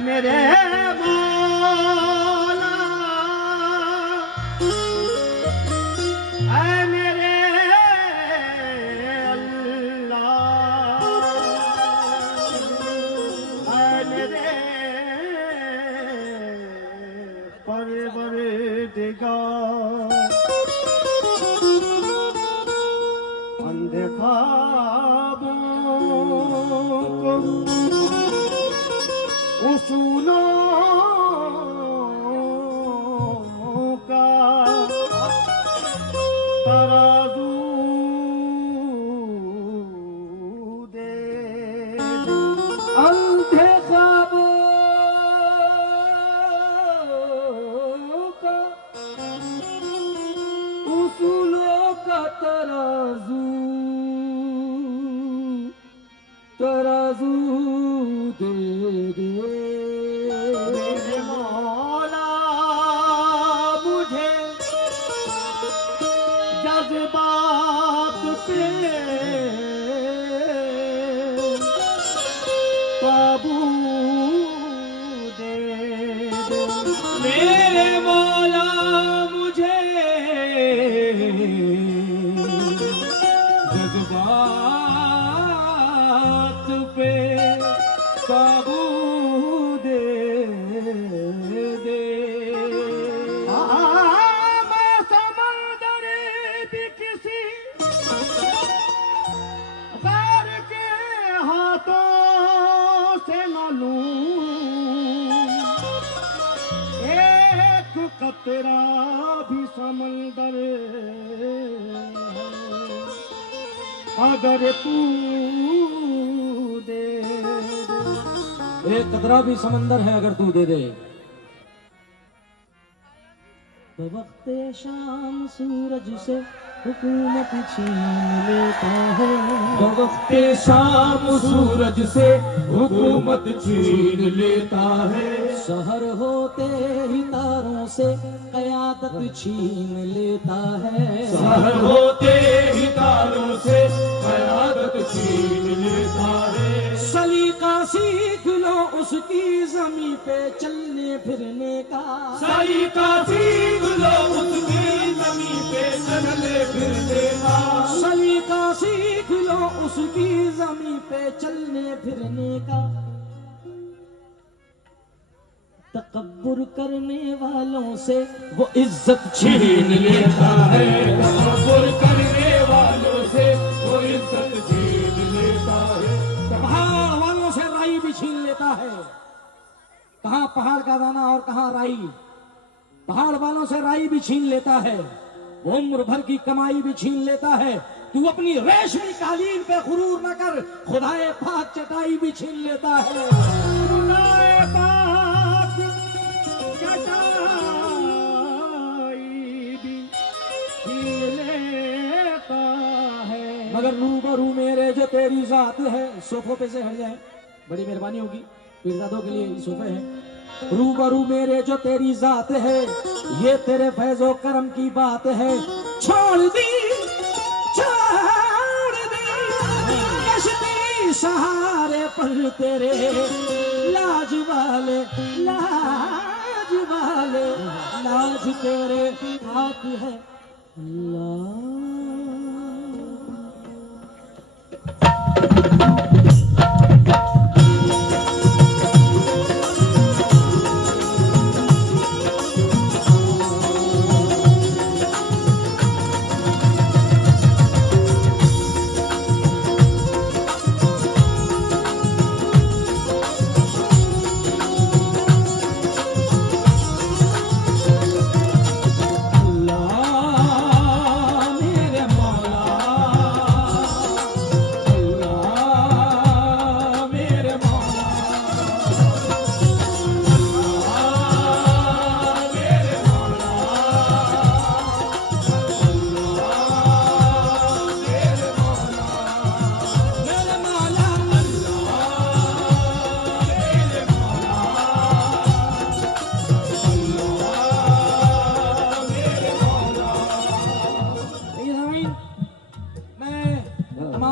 मेरे मौला, ऐ मेरे अल्लाह, ऐ मेरे परवरदिगार, अंधे ख्वाबों को उसूलों का तराजू दे, अंधे ख्वाबों का उसूलों का तराजू तराजू दे दे। मेरे मौला मुझे जज्बात पे काबू दे दे। मेरे मौला मुझे जज्बात पे काबू दे दे। मैं समंदर भी किसी गैर के हाथों से न लूं, एक कतरा भी समंदर अगर तू दे दे। एक कतरा भी समंदर है अगर तू दे दे। वक्ते शाम सूरज से हुकूमत छीन लेता है, वक्ते शाम सूरज से हुकूमत छीन लेता है। शहर होते ही तारों से क़यादत छीन लेता है, शहर होते ही तारों से क़यादत छीन लेता है। सलीका सीख लो उसकी ज़मीं पे चलने फिरने का, सलीका सीख लो उसकी ज़मीं पे चलने फिरने का, सलीका सीख लो उसकी ज़मीं पे चलने फिरने का। तकब्बुर करने वालों से वो इज्जत छीन लेता है, तकब्बुर करने वालों से वो इज्जत छीन लेता है। पहाड़ वालों से राई भी छीन लेता है, कहाँ पहाड़ का दाना और कहाँ राई। पहाड़ वालों से राई भी छीन लेता है, वो उम्र भर की कमाई भी छीन लेता है। तू अपनी रेशमी कालीन पे गुरूर न कर, खुदाए पाक चटाई भी छीन लेता है। खुदाए पाक चटाई भी छीन लेता है। मगर रूबरू मेरे जो तेरी जात है, सोफों पे से हट जाए, बड़ी मेहरबानी होगी, पीरजादों के लिए सोफे हैं। रूबरू मेरे जो तेरी जात है, ये तेरे फैजो करम की बात है। छोड़ दी कश्ती सहारे पर तेरे, लाज वाले लाज वाले लाज तेरे हाथ है लाज।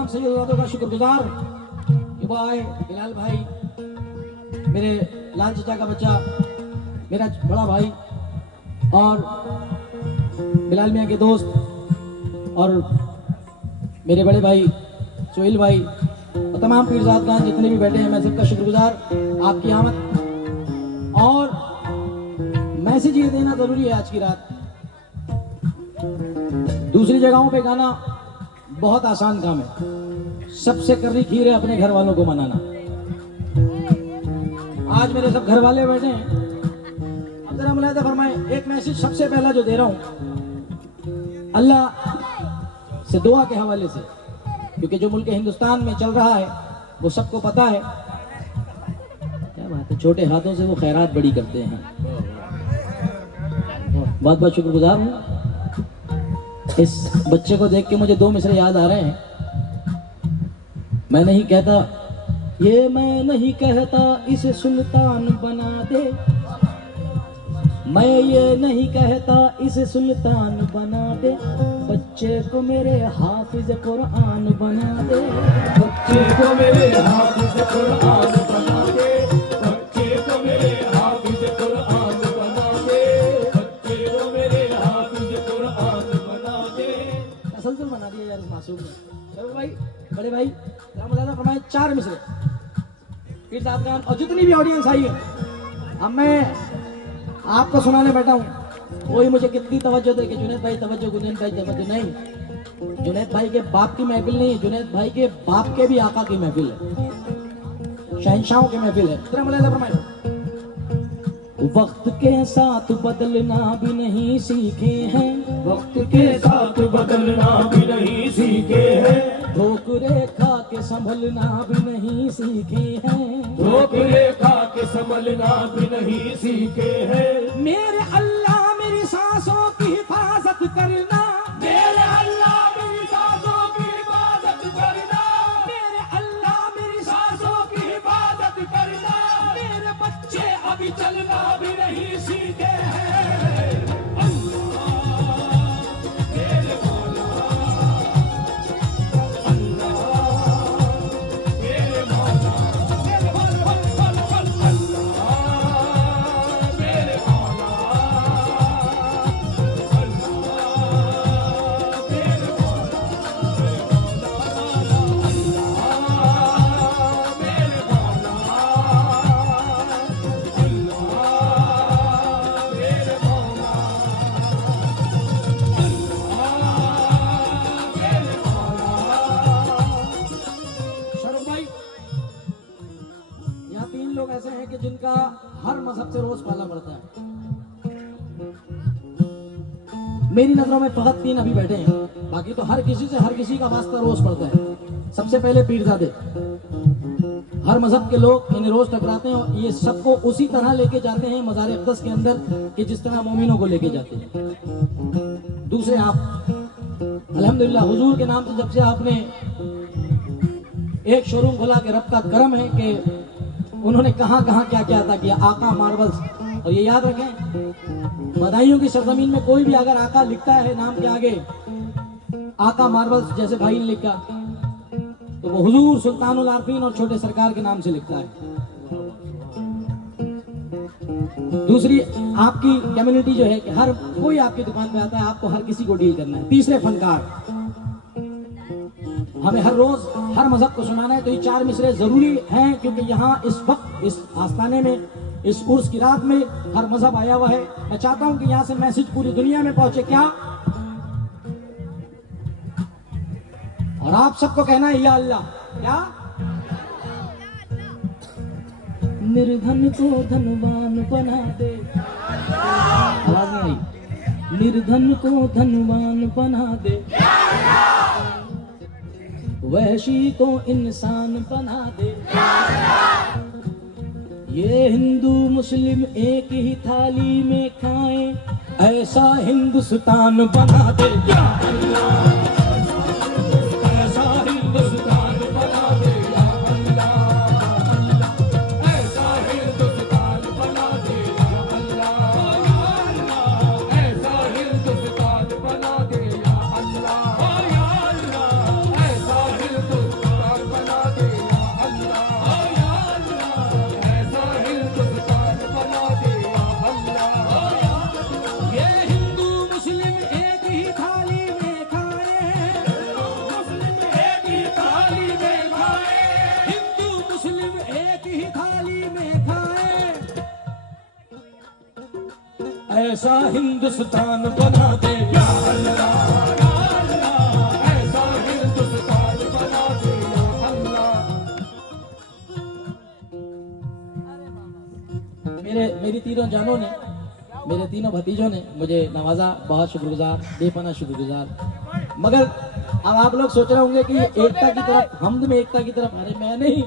सैयदादों का शुक्रगुजार कि वो आए। बिलाल भाई मेरे लाल चचा का बच्चा, मेरा बड़ा भाई और बिलाल मियाँ के दोस्त और मेरे बड़े भाई सोहेल भाई और तमाम पीरजादगान जितने भी बैठे हैं, मैं सबका शुक्रगुजार आपकी आमद। और मैसेज ये देना जरूरी है आज की रात। दूसरी जगहों पे गाना बहुत आसान काम है, सबसे कर्री खीर है अपने घर वालों को मनाना। आज मेरे सब घर वाले बैठे हैं, अब जरा मुलाहिजा फरमाएं, एक मैसेज सबसे पहला जो दे रहा हूं अल्लाह से दुआ के हवाले से, क्योंकि जो मुल्क हिंदुस्तान में चल रहा है वो सबको पता है। क्या बात है, छोटे हाथों से वो खैरात बड़ी करते हैं। बहुत बहुत शुक्रगुजार हूँ। इस बच्चे को देख के मुझे दो मिसरे याद आ रहे हैं। मैं नहीं कहता, ये मैं नहीं कहता इसे सुल्तान बना दे, मैं ये नहीं कहता इसे सुल्तान बना दे, बच्चे को मेरे हाफिज कुरान बना दे, बच्चे को मेरे हाफिज कुरान बना दे, बच्चे को मेरे हाफिज कुरान बना दे, बच्चे को मेरे हाफिज कुरान बना दे। तसलसल बना दिया यार इस मासूम ने। चलो भाई, बड़े भाई रामदादा फरमाए 4 मिसरे फिर साथ गान, और जितनी भी ऑडियंस आई है, अब मैं आपको सुनाने बैठा हूँ। कोई मुझे कितनी तवज्जो दे कि जुनैद भाई तवज्जो, जुनैद भाई तवज्जो, नहीं, जुनैद भाई के बाप की महफिल नहीं, जुनैद भाई के बाप के भी आका की महफिल है, शहंशाहों की महफिल है। तेरा मुलाहिजा फरमाए, वक्त के साथ बदलना भी नहीं सीखे हैं, वक्त के साथ बदलना भी नहीं सीखे हैं, ठोकरे खा के संभलना भी नहीं सीखे हैं, ठोकरे खा के संभलना भी नहीं सीखे हैं। मेरे अल्लाह मेरी सांसों की हिफाजत करना, मेरे अल्लाह मेरी सांसों की हिफाजत करना, मेरे अल्लाह मेरी सांसों की हिफाजत करना, मेरे बच्चे अभी चलना भी नहीं सीखे हैं। जिनका हर मजहब से रोज पाला पड़ता है। मेरी नजरों में फकत 3 अभी बैठे हैं, बाकी तो हर किसी से हर किसी का वास्ता रोज पड़ता है। सबसे पहले पीरजादे, हर मजहब के लोग इन्हें रोज टकराते हैं और ये सबको उसी तरह लेके जाते हैं मज़ार अक़दस के अंदर कि जिस तरह मोमिनों को लेके जाते हैं। दूसरे आप अल्हम्दुलिल्लाह हुजूर के नाम से जब से आपने एक शोरूम खोला के रब का करम है कि उन्होंने कहाँ कहाँ क्या क्या अता किया। आका मार्बल्स, और ये याद रखें बधाइयों की सरजमीन में कोई भी अगर आका लिखता है नाम के आगे, आका मार्बल्स जैसे भाई ने लिखा, तो वो हुजूर सुल्तानुल आरफीन और छोटे सरकार के नाम से लिखता है। दूसरी आपकी कम्युनिटी जो है कि हर कोई आपकी दुकान पे आता है, आपको हर किसी को डील करना है। तीसरे फनकार, हमें हर रोज हर मजहब को सुनाना है, तो ये 4 मिसरे जरूरी हैं क्योंकि यहाँ इस वक्त इस आस्थाने में इस उर्स की रात में हर मजहब आया हुआ है। मैं चाहता हूँ कि यहाँ से मैसेज पूरी दुनिया में पहुंचे। क्या? और आप सबको कहना है या अल्लाह। क्या? निर्धन को धनवान बना दे। आवाज नहीं आई। निर्धन को धनवान बना दे, वहशी को इंसान बना दे। ये हिंदू मुस्लिम एक ही थाली में खाएं, ऐसा हिंदुस्तान बना दे। या अल्लाह, ऐसा हिंदुस्तान बना दे। या अल्लाह, ऐसा हिंदुस्तान बना दे। या अल्लाह, ऐसा हिंदुस्तान बना दे। या अल्लाह, ऐसा हिंदुस्तान बना दे। या अल्लाह, ऐसा हिंदुस्तान ऐसा हिंदुस्तान बना दे या अल्लाह या अल्लाह, ऐसा हिंदुस्तान बना दे या अल्लाह। मेरी तीनों जानों ने, मेरे तीनों भतीजों ने मुझे नवाजा, बहुत शुक्रगुजार, बेपना शुक्रगुजार। मगर अब आप लोग सोच रहे होंगे कि एकता की तरफ, हमद में एकता की तरफ, अरे मैं नहीं,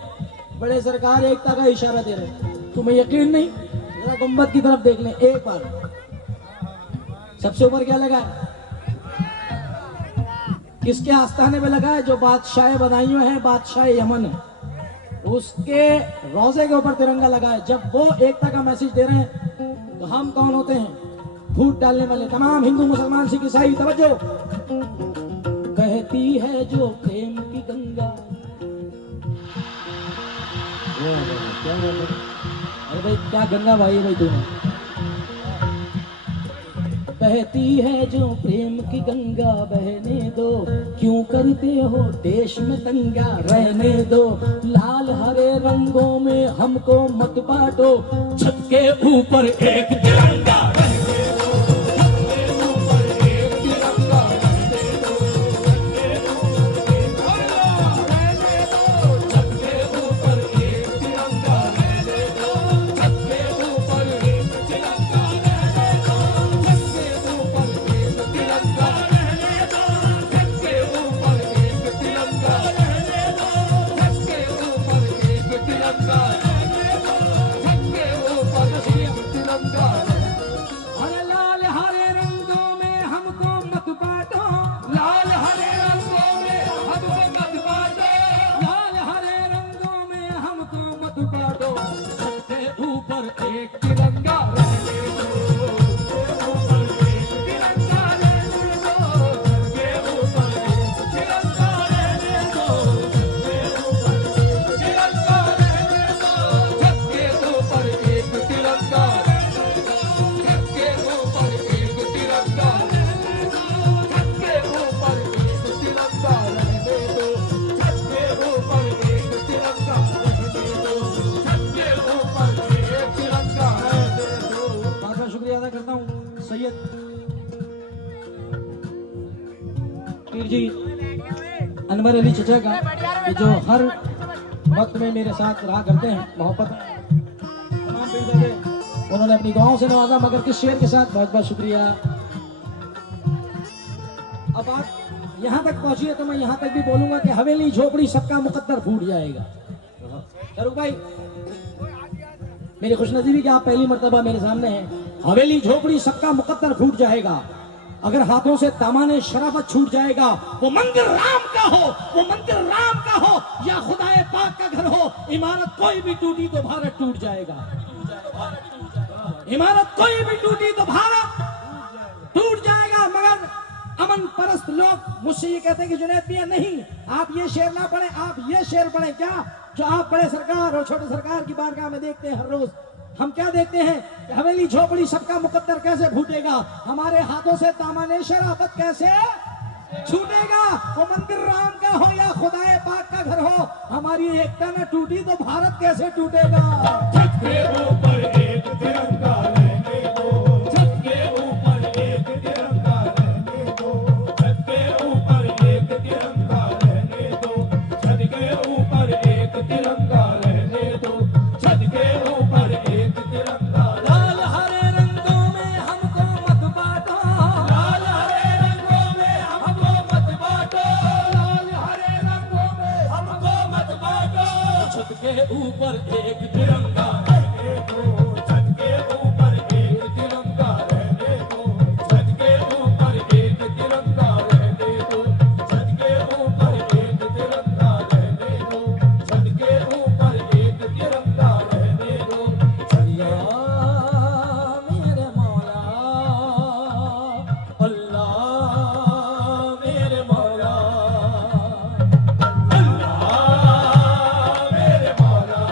बड़े सरकार एकता का इशारा दे रहे हैं। तुम्हें यकीन नहीं, जरा गुम्बद की तरफ देख लें एक बार। सबसे ऊपर क्या लगा है? किसके आस्थाने में लगा है? जो बादशाह बदायूं है, बादशाह यमन है, उसके रोजे के ऊपर तिरंगा लगा है। जब वो एकता का मैसेज दे रहे हैं तो हम कौन होते हैं? फूट डालने वाले तमाम हिंदू, मुसलमान, सिख, ईसाई। तवज्जो, कहती है जो प्रेम की गंगा। क्या अरे भाई, क्या गंगा भाई है भाई तुम्हें? बहती है जो प्रेम की गंगा, बहने दो, क्यों करते हो देश में दंगा? रहने दो, लाल हरे रंगों में हमको मत बांटो, छत के ऊपर एक तिरंगा रहने दो, छत के ऊपर एक तिरंगा रहने दो, छत के ऊपर एक तिरंगा रहने दो, छत के ऊपर एक तिरंगा रहने दो, छत के ऊपर एक तिरंगा रहने दो, छत के ऊपर एक तिरंगा रहने दो, छत के ऊपर एक तिरंगा रहने दो, छत के ऊपर एक तिरंगा। अरे लाल हरे रंगों में हमको मत बांटो, लाल हरे रंगों में हमको मत बांटो, लाल हरे रंगों में हमको मत बांटो, छत के ऊपर एक तिरंगा रहने दो, ऊपर एक तिरंगा रहने दो, छत के ऊपर एक तिरंगा रहने दो, छत के ऊपर एक तिरंगा रहने दो, छत के ऊपर एक तिरंगा रहने दो, छत के ऊपर एक तिरंगा रहने दो, छत के ऊपर एक तिरंगा रहने दो, छत के ऊपर एक तिरंगा रहने दो, छत के ऊपर एक तिरंगा रहने दो। बहुत बहुत शुक्रिया अदा करता हूँ सैयद पीर जी अनवर अली चचा का, कि जो हर वक्त में मेरे साथ रहा करते हैं, मोहब्बत में तमाम पीर दादे, उन्होंने अपनी गाँव से नवाजा, मगर किस शेर के साथ। बहुत बहुत शुक्रिया। अब आप यहाँ तक पहुंची है तो मैं यहाँ तक भी बोलूंगा कि हवेली झोपड़ी सबका मुकद्दर फूट जाएगा। करूँ भाई, मेरी खुशनसीबी कि आप पहली मर्तबा मेरे सामने हैं। हवेली झोपड़ी सबका मुकद्दर फूट जाएगा, अगर हाथों से दामाने शराफत छूट जाएगा। वो मंदिर राम का हो, वो मंदिर राम का हो, या खुदाए पाक का घर हो, इमारत कोई भी टूटी तो भारत टूट जाएगा। इमारत कोई भी टूटी तो भारत टूट जाएगा। मगर अमन परस्त लोग मुझसे ये कहते हैं कि जुनैद मियां नहीं, आप ये शेर ना पढ़े, आप ये शेर पढ़े। क्या जो आप बड़े सरकार और छोटे सरकार की बारगाह में देखते हैं हर रोज, हम क्या देखते हैं कि हवेली झोपड़ी सबका मुकद्दर कैसे फूटेगा, हमारे हाथों से दामने शराफत कैसे छूटेगा। वो मंदिर राम का हो या खुदाए पाक का घर हो, हमारी एकता न टूटी तो भारत कैसे टूटेगा। छत के ऊपर एक तिरंगा रहने दो, छत के ऊपर एक तिरंगा रहने दो, छत के ऊपर एक तिरंगा रहने दो, छत के ऊपर एक तिरंगा रहने दो, छत के ऊपर एक तिरंगा। लाल हरे रंगों में हमको मत बांटो, लाल हरे रंगों में हमको मत बांटो, लाल हरे रंगों में हमको मत बांटो, छत के ऊपर एक तिरंगा रहने दो, छत के ऊपर एक तिरंगा रहने दो, छत के ऊपर एक तिरंगा रहने दो, छत के ऊपर एक तिरंगा रहने दो, छत के ऊपर एक तिरंगा रहने दो। या मेरे मौला, अल्लाह मेरे मौला, अल्लाह मेरे मौला,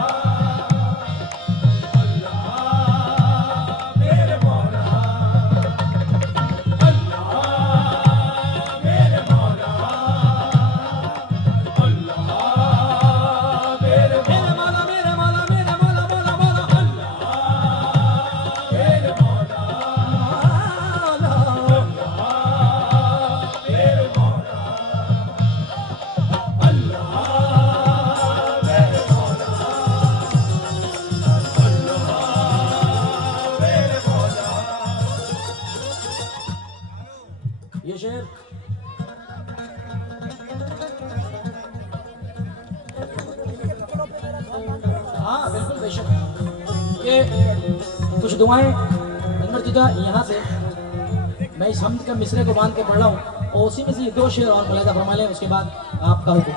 बेशक ये कुछ दुआएं अनवर जीजा यहाँ से मैं इस हमद के मिसरे को बांध के पढ़ रहा हूँ और उसी में से ये 2 शेर और मुलाहिजा फरमा लें, उसके बाद आपका हुक्म।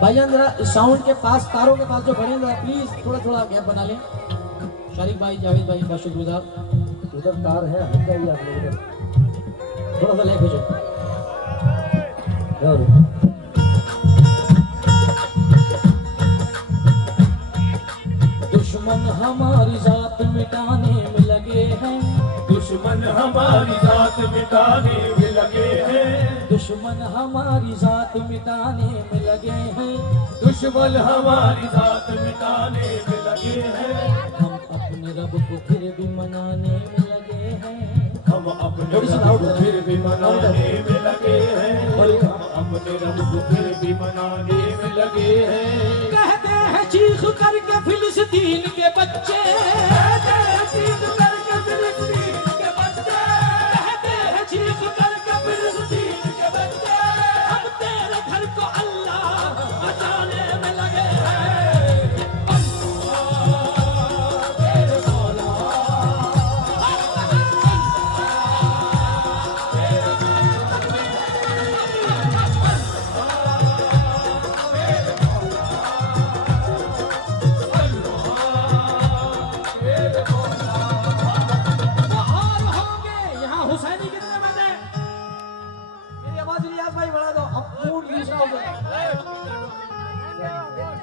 भाईजान जरा इस साउंड के पास, तारों के पास जो खड़े हैं जरा प्लीज थोड़ा थोड़ा गैप बना लें। शारिक भाई, जावेद भाई, बहुत शुक्रगुजार। उधर तार है, हल्का ही आप लोग उधर थोड़ा सा लेक हो जाओ। दुश्मन हमारी जात मिटाने में लगे हैं, दुश्मन हमारी जात मिटाने में लगे हैं, दुश्मन हमारी जात मिटाने में लगे हैं, दुश्मन हमारी जात मिटाने में लगे हैं, हम अपने रब को फिर भी मनाने में लगे हैं, हम अपने रब को फिर भी मनाने में लगे हैं, हम अपने रब को फिर भी मनाने में लगे हैं। कहते हैं चीख करके फिलिस्तीन के बच्चे, कहते हैं चीख करके फिलिस्तीन के बच्चे, कहते हैं चीख करके फिलिस्तीन के बच्चे, हम तेरे घर को अल्लाह बचाने में लगे हैं।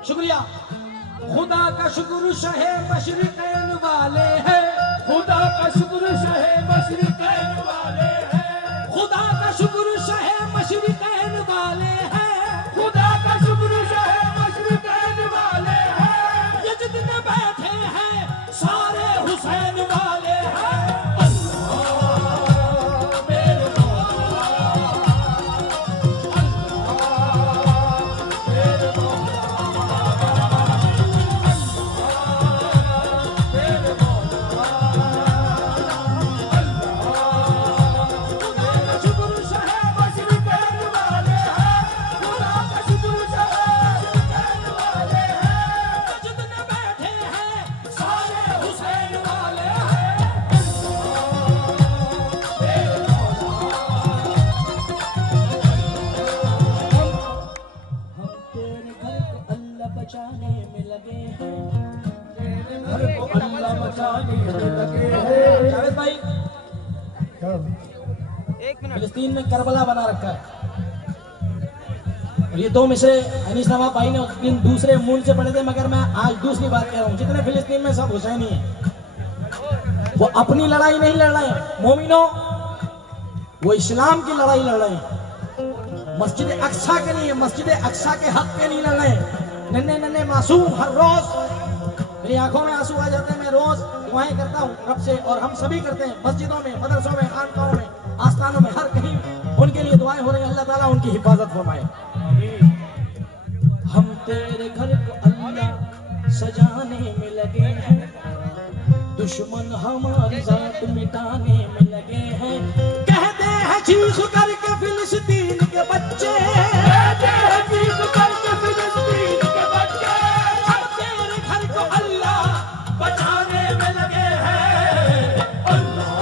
शुक्रिया। खुदा का शुक्र शहे मशरिकैन वाले हैं, खुदा का शुक्र शहे मशरिकैन वाले हैं, खुदा का शुक्र शहे मशरिकैन वाले हैं, खुदा का शुक्र शहे मशरिकैन वाले हैं, ये जितने बैठे हैं सारे हुसैन वाले हैं। बचाने में लगे हैं, घर को अल्लाह बचाने में लगे हैं। जावेद भाई फिलिस्तीन में करबला बना रखा है और ये 2 मिसरे अनीस नवाब भाई ने उस दिन दूसरे मूल से पढ़े थे, मगर मैं आज दूसरी बात कह रहा हूँ। जितने फिलिस्तीन में सब हुसैनी है, वो अपनी लड़ाई नहीं लड़ रहे हैं मोमिनो, वो इस्लाम की लड़ाई लड़ रहे हैं। मस्जिद अक्सा के लिए, मस्जिद अक्सा के हक के नहीं लड़ रहे हैं। नन्हे नन्हे मासूम हर रोज मेरी आंखों में आंसू आ जाते हैं। मैं रोज दुआएं करता हूँ रब से, और हम सभी करते हैं, मस्जिदों में, मदरसों में, खानकाहों में, आस्थानों में, हर कहीं उनके लिए दुआएं हो रही हैं। अल्लाह ताला उनकी हिफाजत फरमाए। हम तेरे घर को अल्लाह सजाने में लगे हैं, दुश्मन हमारी जात मिटाने में लगे हैं। कहते हैं चीख करके फिलिस्तीन के बच्चे, कहते हैं चीख करके फिलिस्तीन के बच्चे, हम तेरे घर को अल्लाह बचाने में लगे हैं। अल्लाह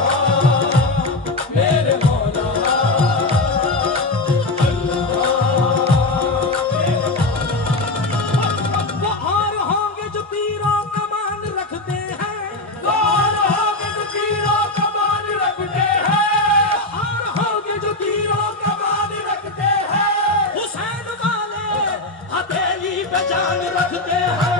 मेरे मौला, वो और होंगे जो तीरों कमान रखते हैं, और होंगे जो तीरों कमान रखते हैं, और होंगे जो तीरों कमान रखते हैं, हुसैन वाले हथेली पे जान रखते हैं।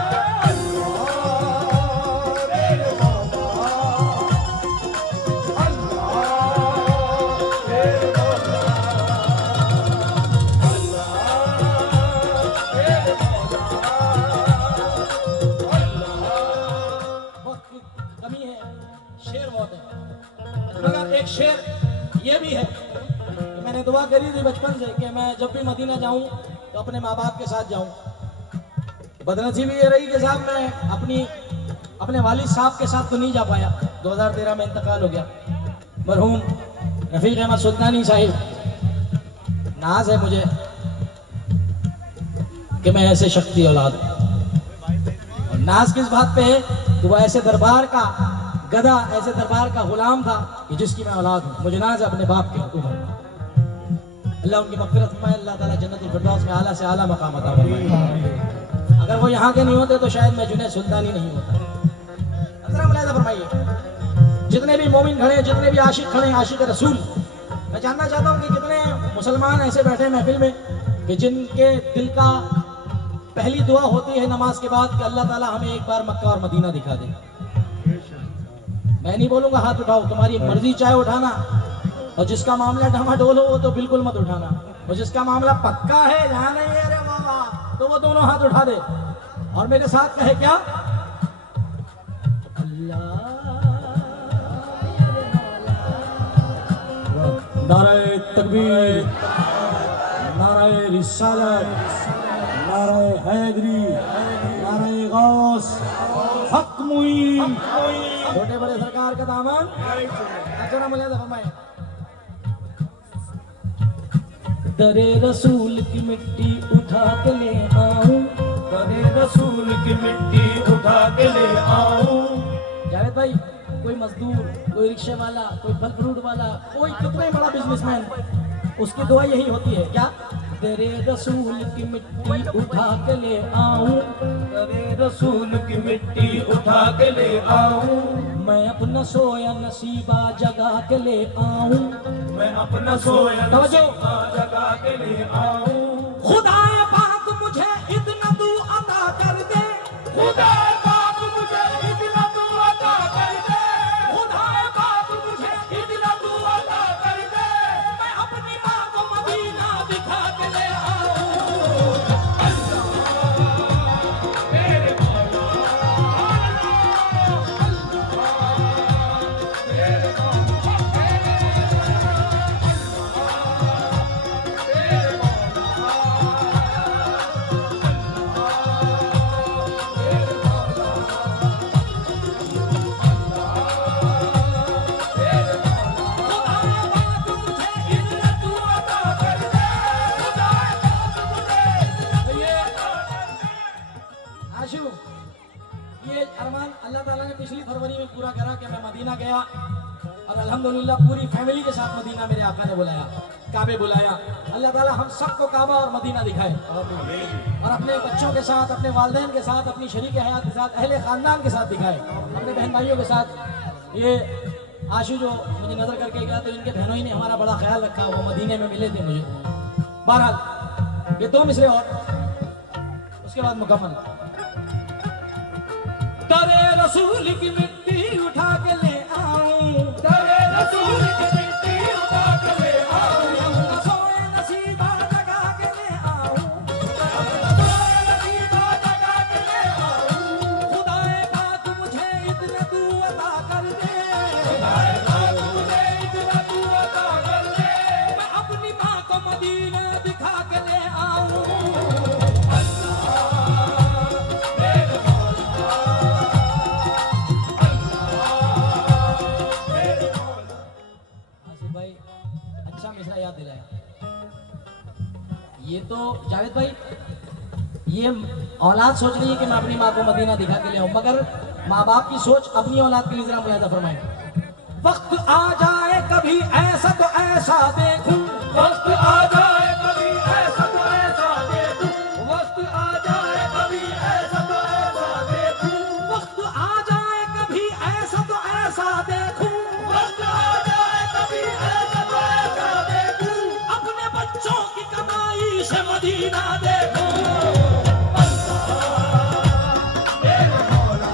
वक्त की कमी है, शेर बहुत है, मगर एक शेर ये भी है कि मैंने दुआ करी थी बचपन से कि मैं जब भी मदीना जाऊं तो अपने माँ बाप के साथ जाऊं। बदनसीबी ये रही कि साहब मैं अपने वालिद साहब के साथ तो नहीं जा पाया। 2013 में इंतकाल हो गया। मरहूम रफीक अहमद सुल्तानी साहिब, नाज है मुझे कि मैं ऐसे शक्ति औलाद हूं। नाज किस बात पे है कि वो ऐसे दरबार का गधा, ऐसे दरबार का गुलाम था कि जिसकी मैं औलाद हूँ। मुझे नाज है अपने बाप के हुक्म पर। अल्लाह उनकी मग़फ़िरत फरमाए, अल्लाह ताला जन्नतुल फिरदौस में आला से आला मकाम अता फरमाए। अगर वो यहाँ के नहीं होते तो शायद मैं जुनैद सुल्तानी नहीं होता। जरा मुलाहिज़ा फरमाइए, जितने भी मोमिन खड़े हैं, जितने भी आशिक खड़े हैं, आशिक रसूल, मैं जानना चाहता हूँ कि कितने मुसलमान ऐसे बैठे हैं महफिल में कि जिनके दिल का पहली दुआ होती है नमाज के बाद कि अल्लाह ताला हमें एक बार मक्का और मदीना दिखा दे। मैं नहीं बोलूंगा हाथ उठाओ, तुम्हारी मर्जी चाहे उठाना, और जिसका मामला डामाडोल हो वो तो बिल्कुल मत उठाना, और जिसका मामला पक्का है जहां नहीं है रे बाबा तो वो दोनों हाथ उठा दे और मेरे साथ कहे क्या, नारे तकबीर, नारे रिसालत, नारे हैदरी, नारे गौस, हक मुईन। छोटे बड़े सरकार का दामन। अच्छा ना मुलाहिज़ा फरमाए, दरे रसूल की मिट्टी उठा के ले आऊं, दरे रसूल की मिट्टी उठा के ले आऊं। जावेद भाई, कोई मजदूर, कोई रिक्शे वाला, कोई फल फ्रूट वाला, कोई कितना ही बड़ा बिजनेसमैन, उसकी दुआ यही होती है क्या, तेरे रसूल की मिट्टी उठा के ले आऊं, दरे रसूल की मिट्टी उठा के ले आऊं। मैं अपना सोया नसीबा जगा के ले आऊं, मैं अपना सोया तवज्जो, जगा के ले आऊं। खुदाए पाक मुझे इतना तू अता कर दे, खुदाए पाक मुझे इतना तू अता कर दे, खुदाए पाक मुझे इतना तू अता कर दे। मैं अपनी माँ को मदीना दिखा के ले आऊं। मेरे मौला आशु, ये अरमान अल्लाह ताला ने पिछली फरवरी में पूरा करा कि मैं मदीना गया और अल्हम्दुलिल्लाह पूरी फैमिली के साथ मदीना मेरे आका ने बुलाया, काबे बुलाया। अल्लाह ताला हम सबको काबा और मदीना दिखाए और अपने बच्चों के साथ, अपने वालिदैन के साथ, अपनी शरीक हयात के साथ, अहले खानदान के साथ दिखाए, अपने बहन भाइयों के साथ। ये आशु जो मुझे नजर करके गया तो इनके बहनों ही ने हमारा बड़ा ख्याल रखा, वो मदीने में मिले थे मुझे। बहरहाल ये दो मिसरे और उसके बाद मुकम्मल। दरे रसूल की मिट्टी उठा के ले आऊं, दरे रसूल की मिट्टी उठा के ले आऊं। अपना सोए नसीबा जगा के ले आऊं, अपना सोया नसीबा जगा के ले आऊं। खुदाए पाक मुझे इतने तू अता कर दे, खुदाए पाक मुझे इतना तू अता कर दे। मैं अपनी माँ को मदीना दिखा के ले आऊं। आसिफ भाई अच्छा मिसरा याद दिलाया। ये तो जावेद भाई, ये औलाद सोच रही है कि मैं अपनी माँ को मदीना दिखा के ले आऊं, मगर माँ बाप की सोच अपनी औलाद के लिए जरा मुलाहिज़ा फरमाएं। वक्त आ जाए कभी ऐसा तो ऐसा देखूं, वक्त आ जाए कभी ऐसा तो ऐसा देखूं। वक्त आ जाए कभी ऐसा तो ऐसा देखूं। वक्त आ जाए कभी ऐसा तो ऐसा देखूं, वक्त आ जाए कभी ऐसा तो ऐसा देखूं। अपने बच्चों की कमाई से मदीना देखूं। मेरे मौला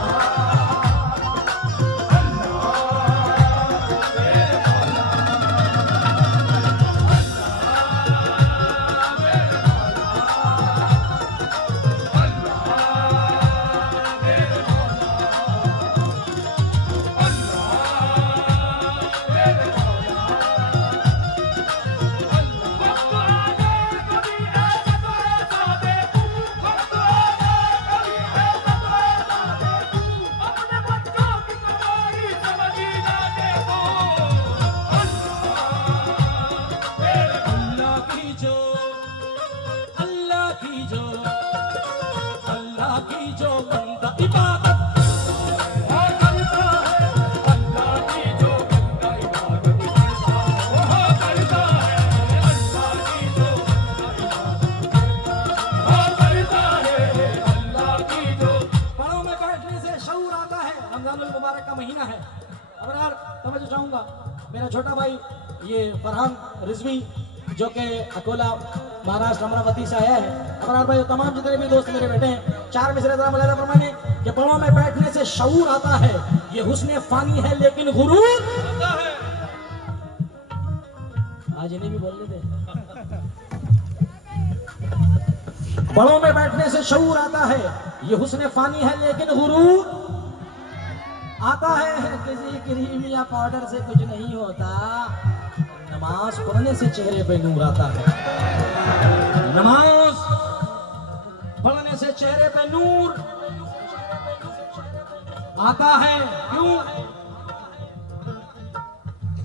छोटा भाई ये फरहान रिजवी जो कि अकोला महाराष्ट्र अमरावती से आया है। फरहान भाई तमाम जितने भी दोस्त मेरे बैठे हैं, 4 मिसरे मलैला फरमाने कि बड़ों में बैठने से शऊर आता है, ये हुस्न फानी है लेकिन गुरूर आता है। आज इन्हें भी बोलने दे। बड़ों में बैठने से शऊर आता है, ये हुस्न फानी है लेकिन गुरूर आता है। किसी क्रीम या पाउडर से कुछ नहीं होता, नमाज पढ़ने से चेहरे पे नूर आता है। नमाज पढ़ने से चेहरे पे नूर आता है। क्यों?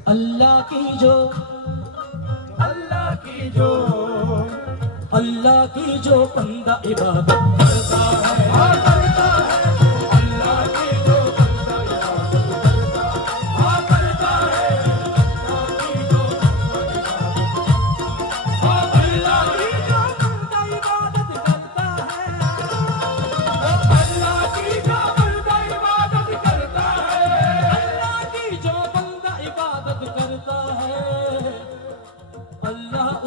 अल्लाह की जो बंदा इबादत करता है,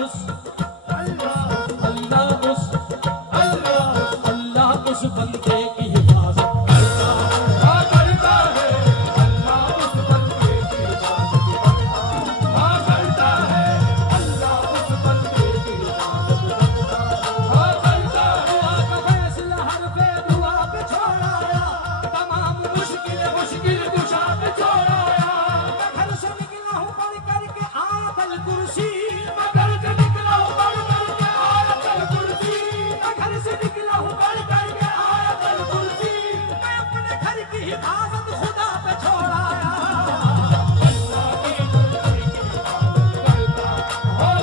उस बंदे की हिफाजत करता है। अल्लाह उस बंदे की हिफाजत करता है। अल्लाह उस बंदे की हिफाजत करता है। का फैसला हर पे दुआ पे छोड़ाया, तमाम मुश्किल कुशा पे छोड़ाया। मैं घर से निकला हूँ पढ़ करके आयतल कुर्सी, मैं घर से निकला हूँ पढ़ करके आयतल कुर्सी, मैं घर से निकला हूँ पढ़ करके आयतल कुर्सी। मैं अपने घर की हिफाजत खुदा पे छोड़ाया। अल्लाह की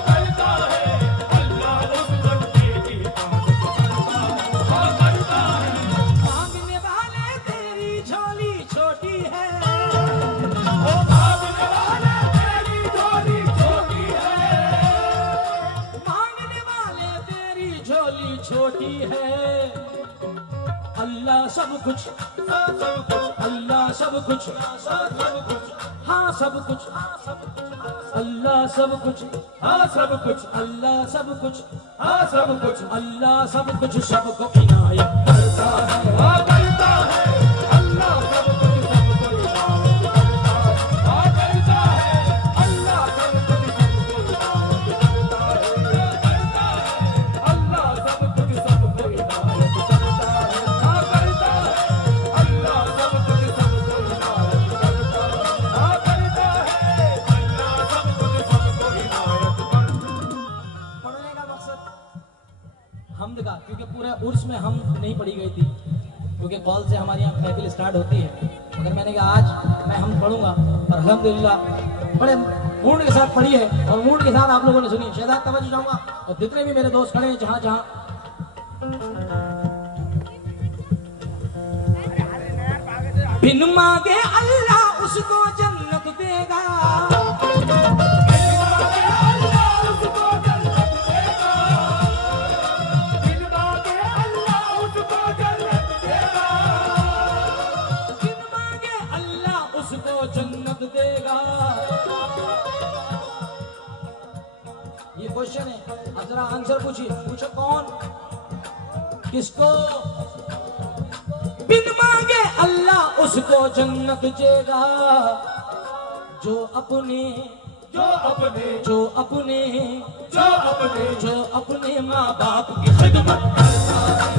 करता है, अल्लाह उस बंदे की हिफाजत करता है। मांगने वाले तेरी झोली छोटी है, ओ मांगने वाले तेरी झोली छोटी है, मांगने वाले तेरी झोली छोटी है। अल्लाह सब कुछ, अल्लाह सब कुछ, हाँ सब कुछ, अल्लाह सब कुछ, हाँ सब कुछ, अल्लाह सब कुछ, हाँ सब कुछ, अल्लाह सब कुछ सबको इनायत करता है। करता है अल्लाह सब कुछ सबको इनायत करता है। अल्लाह सब कुछ सबको इनायत करता है। अल्लाह सब कुछ सबको इनायत करता है। अल्लाह सब कुछ सबको इनायत करता है। अल्लाह सब कुछ सबको इनायत करता। पढ़ने का मकसद हमद का, क्योंकि पूरे उर्स में हम नहीं पढ़ी गई थी, क्योंकि कॉल से हमारे यहाँ महफिल स्टार्ट होती है। मगर मैंने कहा आज मैं हम पढ़ूंगा और अल्हम्दुलिल्लाह बड़े मूड के साथ पढ़ी है और मूड के साथ आप लोगों ने सुनी। शहजाद तवज्जो चाहूंगा और जितने भी मेरे दोस्त खड़े हैं जहाँ जहाँ बिन मांगे अल्लाह उसको जन्नत देगा, जन्नत देगा। ये क्वेश्चन है, अब जरा आंसर पूछिए। पूछो कौन किसको? बिन मांगे अल्लाह उसको जन्नत देगा, जो अपने माँ बाप की खिदमत करता है।